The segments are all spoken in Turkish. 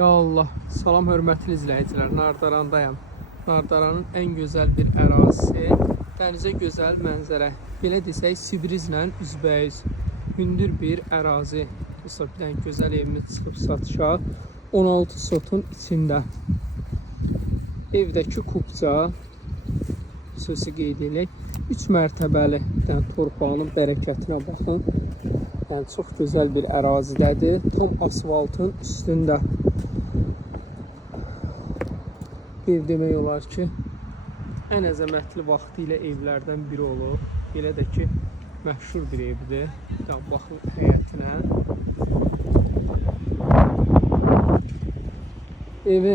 Ya Allah, salam hörmətli izləyicilər, Nardarandayam. Nardaranın ən gözəl bir ərazisi, dənizə gözəl mənzərə. Belə desək, Sibrizlə üzbəüz hündür bir ərazi. Dostlar, bir dənə gözəl evimiz çıxıb satışa. 16 sotun içində. Evdəki kubca xüsusi qeyd edək. 3 mərtəbəli dənə torpağının bərəkətinə baxın. Yəni çox gözəl bir ərazidədir. Tam asfaltın üstündə. Bir demək olar ki, ən əzəmətli vaxtı ilə evlərdən biri olub. Belə də ki, məşhur bir evdir. Daha baxın həyətinə. Evi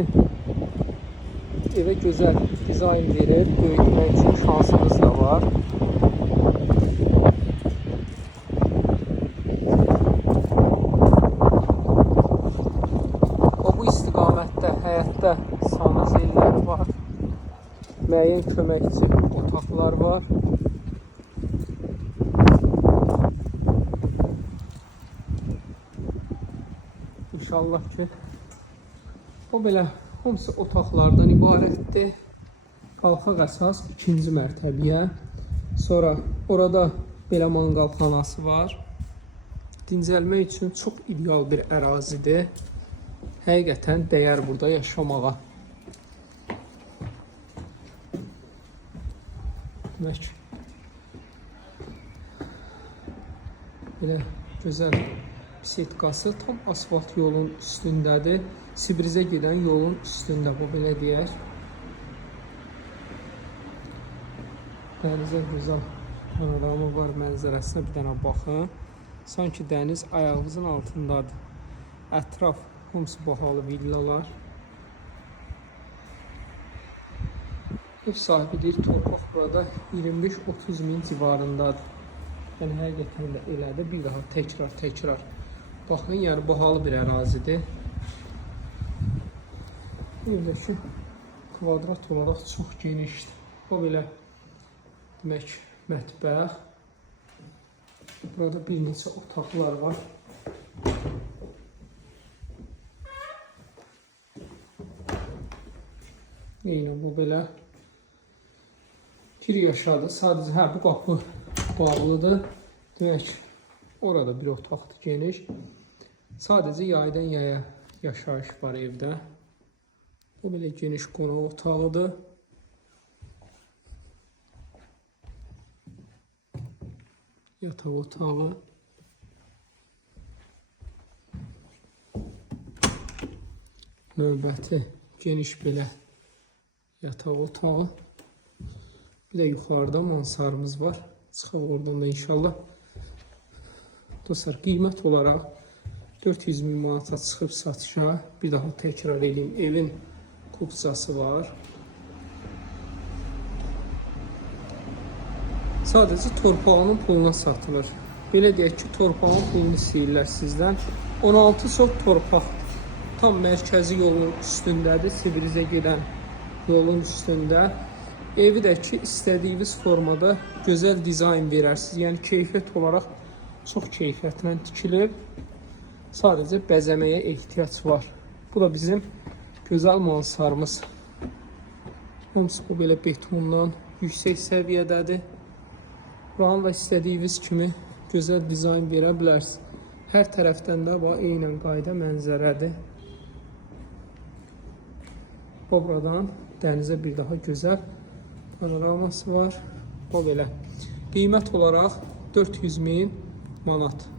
evə gözəl dizayn verir. Böyütmək üçün şansınız da var. O bu istiqamətdə. Müəyyən köməkçi otaqlar var. İnşallah ki o belə hamısı otaqlardan ibarətdir. Qalxaq əsas ikinci mərtəbəyə. Sonra orada belə manqalxanası var. Dincəlmək üçün çox ideal bir ərazidir. Həqiqətən dəyər burada yaşamağa. Demək belə gözəl bisetkası tam asfalt yolun üstündədir. Sibrizə gedən yolun üstündə bu belə deyək. Dənizə gözəl panorama var mənzərəsinə bir dənə baxın. Sanki dəniz ayağınızın altındadır. Ətraf hamısı bahalı villalar. Ev sahibi deyir torpaq burada 25-30 min civarındadır. Yəni həqiqətən də elədir. Bir daha təkrar təkrar. Baxın, yəni bahalı bir ərazidir. Evdəki kvadrat olaraq çox genişdir. O belə demək mətbəx. Burada bir neçə otaqlar var. Eyni bu belə bir yaşadı. Sadəcə hə bu qapı bağlıdır. Demək orada bir otaqdır geniş. Sadəcə yaydan yaya yaşayış var evdə. Bu belə geniş qonaq otağıdır. Yataq otağı. Növbəti geniş belə yataq otağı. Bir də yuxarıda mansarımız var. Çıxaq oradan da inşallah. Dostlar, qiymət olaraq 400 min manata çıxıb satışa. Bir daha təkrar edeyim. Evin kupçası var. Sadəcə torpağının puluna satılır. Belə deyək ki, torpağın pulunu istəyirlər sizdən. 16 sot torpaq tam mərkəzi yolun üstündədir. Sibrizə gedən yolun üstündə. Evi də ki, istədiyiniz formada gözəl dizayn verərsiniz. Yəni keyfiyyət olaraq çox keyfiyyətlə tikilib. Sadəcə bəzəməyə ehtiyac var. Bu da bizim gözəl mansarımız. Hamısı bu belə betondan yüksək səviyyədədir. Buranı da istədiyiniz kimi gözəl dizayn verə bilərsiniz. Hər tərəfdən də bax eynən qayda mənzərədir. Bu buradan dənizə bir daha gözəl panoraması var. O belə. Qiymət olaraq 400 min manat.